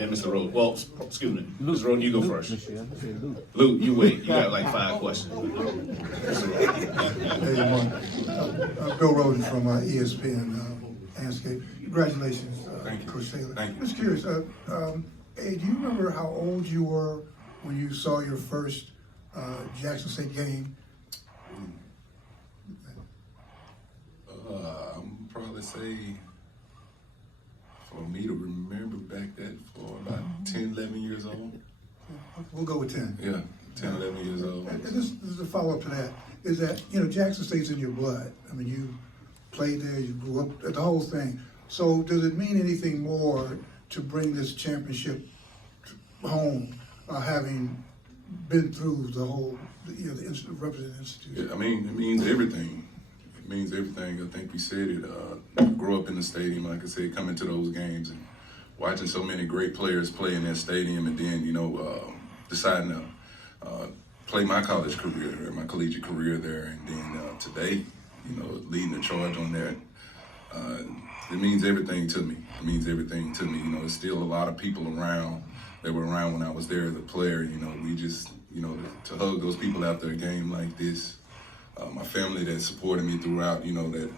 then Mr. Rhodes. Well, excuse me. Mr. Rhodes, you go first. Luke, you wait. You got like 5 questions. Hey, Mark. Bill Roden from ESPN Landscape. Congratulations, Thank you. Coach Taylor. Thank you. Just curious, hey, do you remember how old you were when you saw your first Jackson State game? I'm probably say, for me to remember back that for about 10, 11 years old. We'll go with 10. Yeah, 10, 11 years old. And this is a follow-up to that, is that, Jackson State's in your blood. I mean, you played there, you grew up, the whole thing. So does it mean anything more to bring this championship home, having been through the whole, the represented institution? Yeah, I mean, it means everything. It means everything. I think we said it. Grow up in the stadium, like I said, coming to those games and watching so many great players play in that stadium, and then, deciding to play my college career or my collegiate career there, and then today, leading the charge on that. It means everything to me. It means everything to me. There's still a lot of people around that were around when I was there as a player. We just, to hug those people after a game like this. My family that supported me throughout, that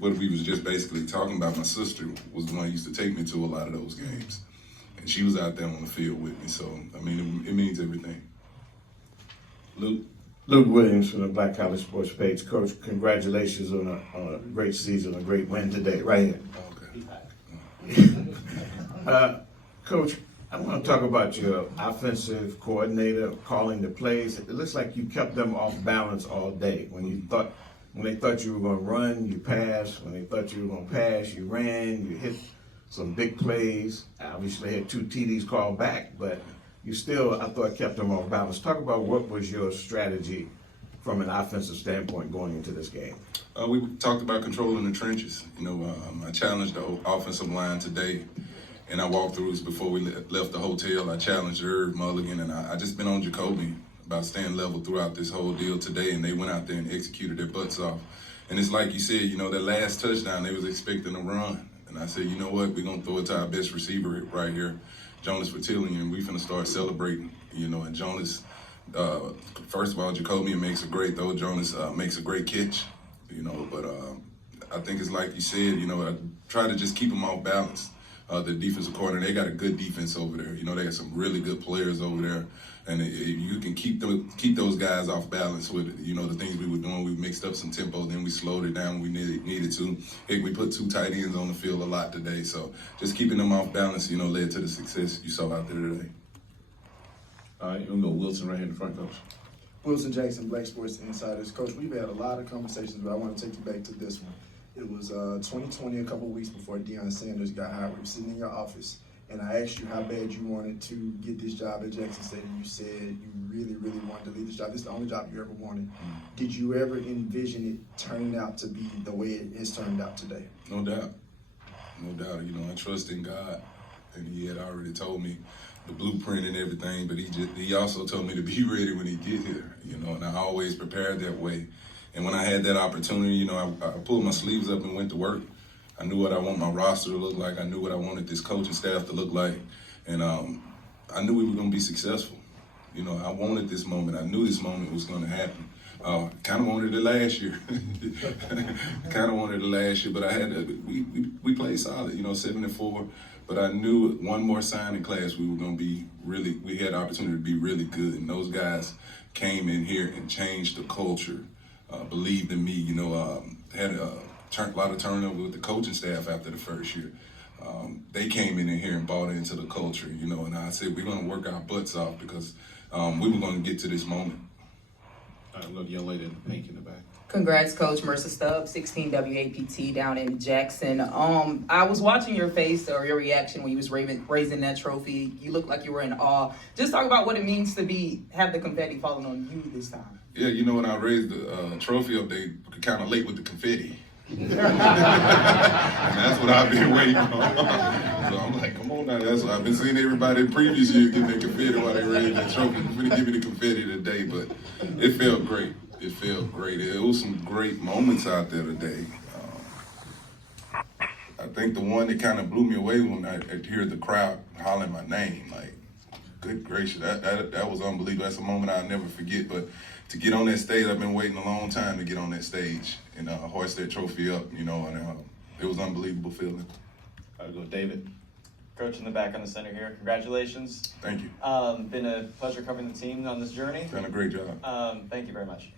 what we was just basically talking about, my sister was the one who used to take me to a lot of those games. And she was out there on the field with me. So, I mean, it means everything. Luke? Luke Williams from the Black College Sports Page. Coach, congratulations on a great season, a great win today, right here. Coach, I want to talk about your offensive coordinator calling the plays. It looks like you kept them off balance all day. When they thought you were going to run, you passed. When they thought you were going to pass, you ran. You hit some big plays. Obviously had 2 TDs called back, but you still, I thought, kept them off balance. Talk about what was your strategy from an offensive standpoint going into this game. We talked about controlling the trenches. I challenged the offensive line today, and I walked through this before we left the hotel. I challenged Irv, Mulligan, and I just been on Jacoby about staying level throughout this whole deal today, and they went out there and executed their butts off. And it's like you said, that last touchdown, they was expecting a run. And I said, you know what, we're going to throw it to our best receiver right here, Jonas Fertillion, and we're going to start celebrating, and Jonas, first of all, Jacoby makes a great throw. Jonas makes a great catch, but I think it's like you said, I try to just keep them off balance. The defensive coordinator, they got a good defense over there. They got some really good players over there. And you can keep those guys off balance with, the things we were doing. We mixed up some tempo, then we slowed it down when we needed to. Hey, we put 2 tight ends on the field a lot today. So just keeping them off balance, led to the success you saw out there today. All right, we'll go Wilson right here in the front, Coach. Wilson Jackson, Black Sports Insiders. Coach, we've had a lot of conversations, but I want to take you back to this one. It was 2020, a couple of weeks before Deion Sanders got hired. We were sitting in your office, and I asked you how bad you wanted to get this job at Jackson State, and you said you really, really wanted to leave this job. This is the only job you ever wanted. Did you ever envision it turning out to be the way it has turned out today? No doubt. No doubt. I trust in God, and he had already told me the blueprint and everything, but he also told me to be ready when he get here, and I always prepared that way. And when I had that opportunity, I pulled my sleeves up and went to work. I knew what I want my roster to look like. I knew what I wanted this coaching staff to look like. And I knew we were going to be successful. I wanted this moment. I knew this moment was going to happen. Kind of wanted it last year. But I had to, we played solid, 7-4. But I knew one more signing class we were going to be we had the opportunity to be really good. And those guys came in here and changed the culture. Believed in me, had a lot of turnover with the coaching staff after the first year. They came in here and bought into the culture, and I said, we're going to work our butts off because we were going to get to this moment. All right, look, young lady in the pink in the back. Congrats, Coach. Mercer Stubbs, 16 WAPT down in Jackson. I was watching your face or your reaction when you was raising that trophy. You looked like you were in awe. Just talk about what it means to have the confetti falling on you this time. Yeah, when I raised the trophy up, they were kind of late with the confetti. And that's what I've been waiting on. So I'm like, come on now. That's what I've been seeing everybody in previous years get their confetti while they raise that trophy. I'm going to give you the confetti today, but it felt great. It felt great. It was some great moments out there today. I think the one that kind of blew me away when I heard the crowd hollering my name, like, good gracious, that was unbelievable. That's a moment I'll never forget. But to get on that stage, I've been waiting a long time to get on that stage and hoist that trophy up, and it was an unbelievable feeling. I'll go David. Coach in the back on the center here. Congratulations. Thank you. Been a pleasure covering the team on this journey. Done a great job. Thank you very much.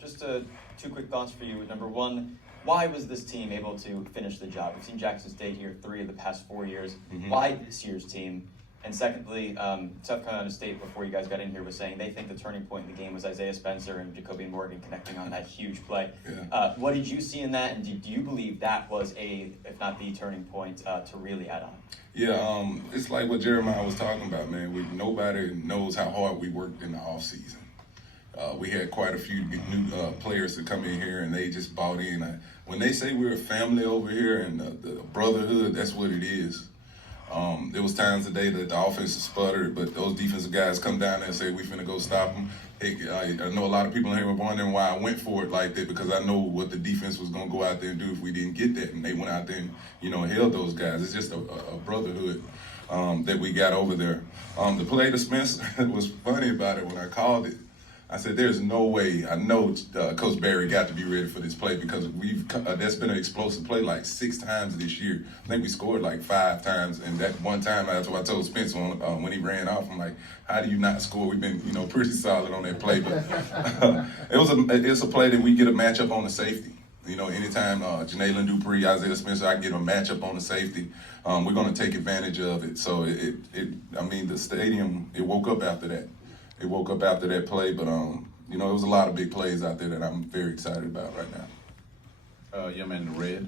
Just two quick thoughts for you. Number one, why was this team able to finish the job? We've seen Jackson State here 3 of the past 4 years. Mm-hmm. Why this year's team? And secondly, South Carolina State, before you guys got in here, was saying they think the turning point in the game was Isaiah Spencer and Jacoby Morgan connecting on that huge play. Yeah. What did you see in that, and do you believe that was if not the turning point, to really add on? Yeah, it's like what Jeremiah was talking about, man. Nobody knows how hard we worked in the off season. We had quite a few new players that come in here, and they just bought in. When they say we're a family over here and the brotherhood, that's what it is. There was times today that the offense sputtered, but those defensive guys come down there and say, we finna go stop them. Hey, I know a lot of people in here were wondering why I went for it like that, because I know what the defense was gonna go out there and do if we didn't get that. And they went out there and, held those guys. It's just a brotherhood that we got over there. The play to Spencer was funny about it when I called it. I said, there's no way. I know Coach Barry got to be ready for this play because that's been an explosive play like 6 times this year. I think we scored like 5 times, and that one time that's what I told Spencer when he ran off. I'm like, how do you not score? We've been pretty solid on that play, but it's a play that we get a matchup on the safety. Anytime Janaelin Dupree, Isaiah Spencer, I get a matchup on the safety, we're going to take advantage of it. So the stadium, it woke up after that. It woke up after that play, but it was a lot of big plays out there that I'm very excited about right now. Young man in the red.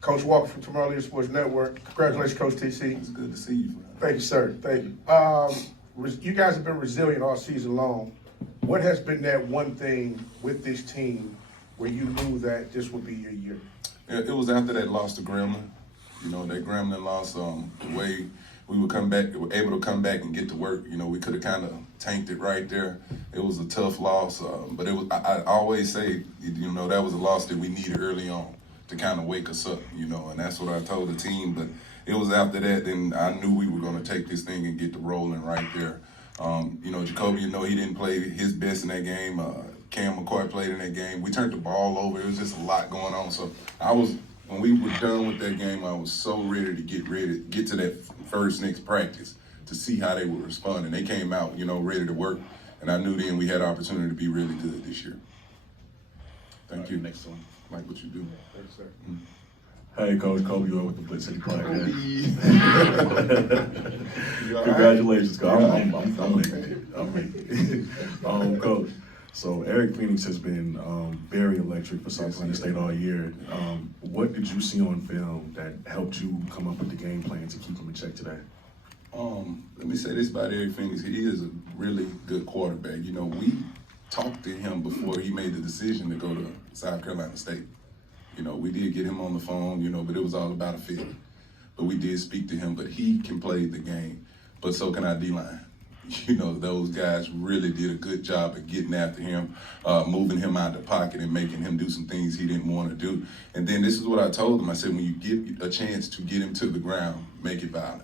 Coach Walker from Tomorrow Leader Sports Network. Congratulations, Coach TC. It's good to see you. Thank you, sir. Thank you. You guys have been resilient all season long. What has been that one thing with this team where you knew that this would be your year? It was after that loss to Gremlin. That Gremlin loss, the way we were able to come back and get to work. We could have kind of tanked it right there. It was a tough loss, but it was. I always say, that was a loss that we needed early on to kind of wake us up, and that's what I told the team. But it was after that, then I knew we were going to take this thing and get the rolling right there. Jacoby, he didn't play his best in that game. Cam McCoy played in that game. We turned the ball over. It was just a lot going on. So when we were done with that game, I was so ready to get to that next practice to see how they would respond. And they came out, ready to work. And I knew then we had an opportunity to be really good this year. Thank you. Next one. Like what you do. Thanks, sir. Hey, Coach Kobe, you're with the Blitz City Podcast. Congratulations, Coach. I'm making it. Coach, so Eric Phoenix has been very electric for South Carolina State all year. What did you see on film that helped you come up with the game plan to keep him in check today? Let me say this about Eric Phoenix. He is a really good quarterback. We talked to him before he made the decision to go to South Carolina State. We did get him on the phone, but it was all about a fit. But we did speak to him, but he can play the game. But so can our D-line. Those guys really did a good job of getting after him, moving him out of the pocket and making him do some things he didn't want to do. And then this is what I told him. I said, when you get a chance to get him to the ground, make it violent.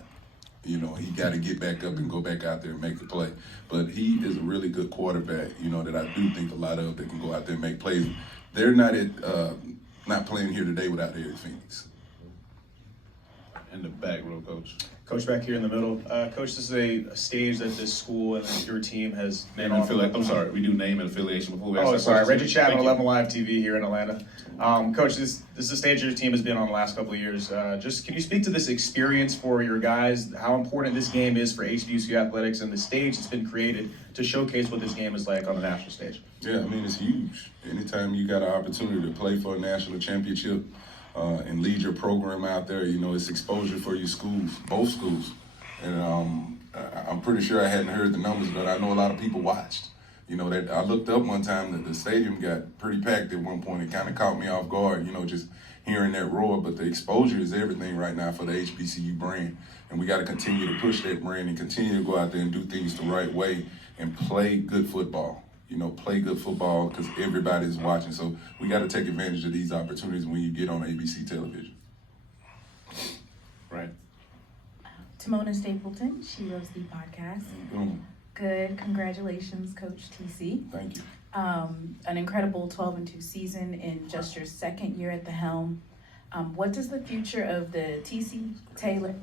He got to get back up and go back out there and make the play. But he is a really good quarterback, that I do think a lot of that can go out there and make plays. They're not playing here today without Eric Phoenix. In the back row, Coach. Coach, back here in the middle. Coach, this is a stage that this school and your team has been Name and on. affiliation. I'm sorry, we do name and affiliation before we ask Oh, that sorry. question. Reggie Chapman, Thank you. 11 Live TV here in Atlanta. Coach, this is a stage your team has been on the last couple of years. Just can you speak to this experience for your guys, how important this game is for HBCU athletics and the stage that's been created to showcase what this game is like on the national stage? Yeah, it's huge. Anytime you got an opportunity to play for a national championship and lead your program out there, it's exposure for your schools, both schools. And I'm pretty sure I hadn't heard the numbers, but I know a lot of people watched. That I looked up one time that the stadium got pretty packed at one point. It kind of caught me off guard, just hearing that roar. But the exposure is everything right now for the HBCU brand. And we got to continue to push that brand and continue to go out there and do things the right way and play good football. Play good football because everybody's watching. So we got to take advantage of these opportunities when you get on ABC television. Timona Stapleton. She loves the podcast. Good. Congratulations, Coach TC. Thank you. An incredible 12-2 season in just your second year at the helm. What does the future of the TC Taylor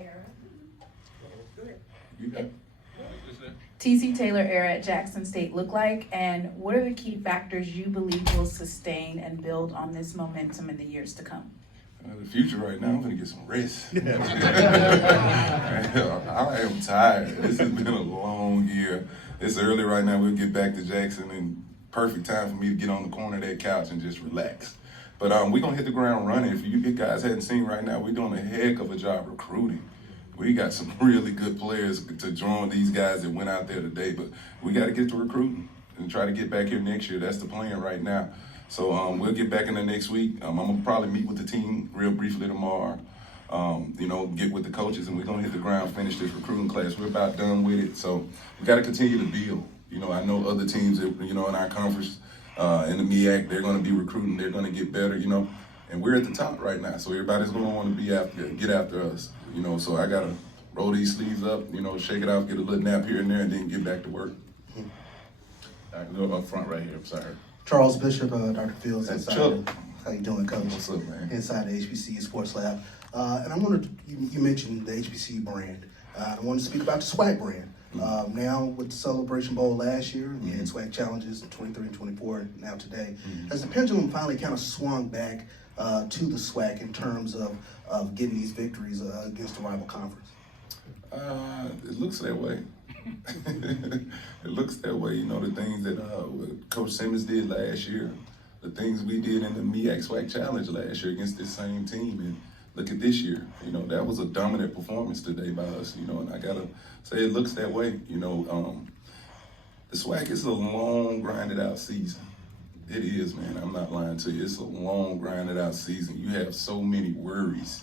era at Jackson State look like, and what are the key factors you believe will sustain and build on this momentum in the years to come? The future right now, I'm gonna get some rest. I am tired. This has been a long year. It's early right now. We'll get back to Jackson, and perfect time for me to get on the corner of that couch and just relax. But we're gonna hit the ground running. If you guys hadn't seen right now, we're doing a heck of a job recruiting. We got some really good players to join these guys that went out there today, but we got to get to recruiting and try to get back here next year. That's the plan right now. So we'll get back in the next week. I'm gonna probably meet with the team real briefly tomorrow. Get with the coaches, and we're gonna hit the ground, finish this recruiting class. We're about done with it, so we got to continue to build. I know other teams that in our conference, in the MEAC, they're gonna be recruiting. They're gonna get better. And we're at the top right now, so everybody's gonna want to get after us. So I gotta roll these sleeves up, shake it out, get a little nap here and there, and then get back to work. I can go up front right here. I'm sorry. Charles Bishop, Dr. Fields, That's inside. How you doing, Coach? What's up, man? Inside the HBCU Sports Lab. And I wanted you mentioned the HBCU brand. I wanted to speak about the SWAC brand. Now with the Celebration Bowl last year, we had SWAC challenges in 23 and 24, now today. Has the pendulum finally kind of swung back to the SWAC in terms of getting these victories against the rival conference? It looks that way. It looks that way. The things that Coach Simmons did last year, the things we did in the MEAC SWAC Challenge last year against this same team, and look at this year. That was a dominant performance today by us. And I gotta say it looks that way. The SWAC is a long, grinded out season. It is, man. I'm not lying to you. It's a long, grinded out season. You have so many worries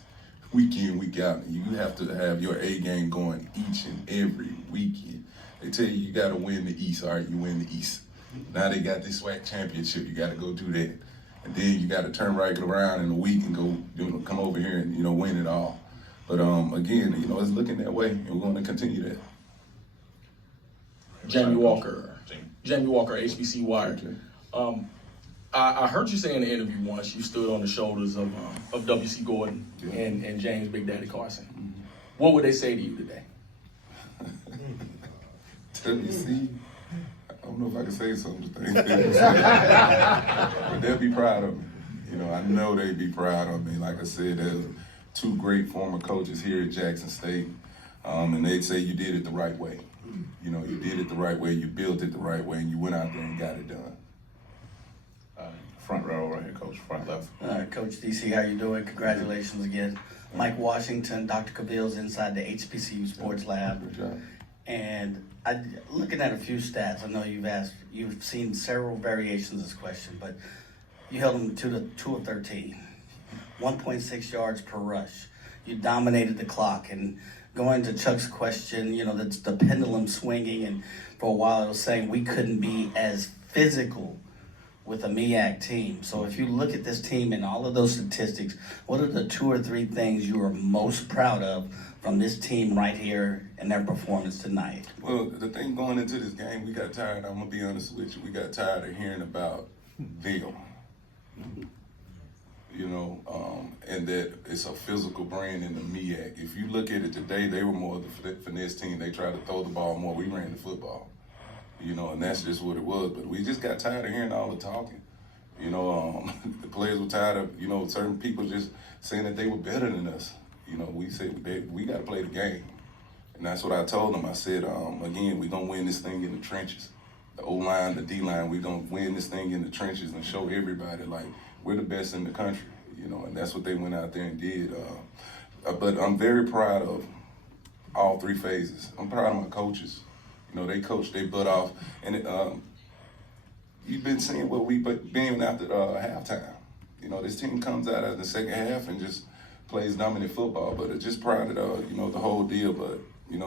week in, week out. You have to have your A game going each and every weekend. They tell you got to win the East. All right, you win the East. Now they got this SWAC championship. You got to go do that. And then you got to turn right around in a week and go, come over here and, win it all. But again, it's looking that way, and we're going to continue that. Jamie Walker, HBC Wired. I heard you say in the interview once you stood on the shoulders of W.C. Gordon and James Big Daddy Carson. Mm-hmm. What would they say to you today? W.C., I don't know if I can say something. But they'll be proud of me. I know they'd be proud of me. Like I said, there's two great former coaches here at Jackson State, and they'd say you did it the right way. You did it the right way, you built it the right way, and you went out there and got it done. Front row right here, Coach. Front left. Coach DC, how you doing? Congratulations again. Mike Washington, Dr. Cabil's inside the HBCU Sports Lab. Good job. And looking at a few stats, I know you've seen several variations of this question, but you held them to the 2 of 13, 1.6 yards per rush. You dominated the clock, and going to Chuck's question, that's the pendulum swinging, and for a while it was saying we couldn't be as physical with a MEAC team. So if you look at this team and all of those statistics, what are the 2 or 3 things you are most proud of from this team right here and their performance tonight? Well, the thing going into this game, we got tired, I'm going to be honest with you, we got tired of hearing about them. And that it's a physical brand in the MEAC. If you look at it today, they were more of the finesse team. They tried to throw the ball more. We ran the football. And that's just what it was. But we just got tired of hearing all the talking. The players were tired of, certain people just saying that they were better than us. We said we got to play the game. And that's what I told them. I said, again, we're going to win this thing in the trenches. The O-line, the D-line, we're going to win this thing in the trenches and show everybody, like, we're the best in the country. And that's what they went out there and did. But I'm very proud of all 3 phases. I'm proud of my coaches. They coached their butt off. And you've been seeing what we've been after halftime. This team comes out in the second half and just plays dominant football. But just proud of, the whole deal. But,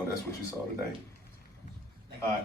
that's what you saw today. Thank you.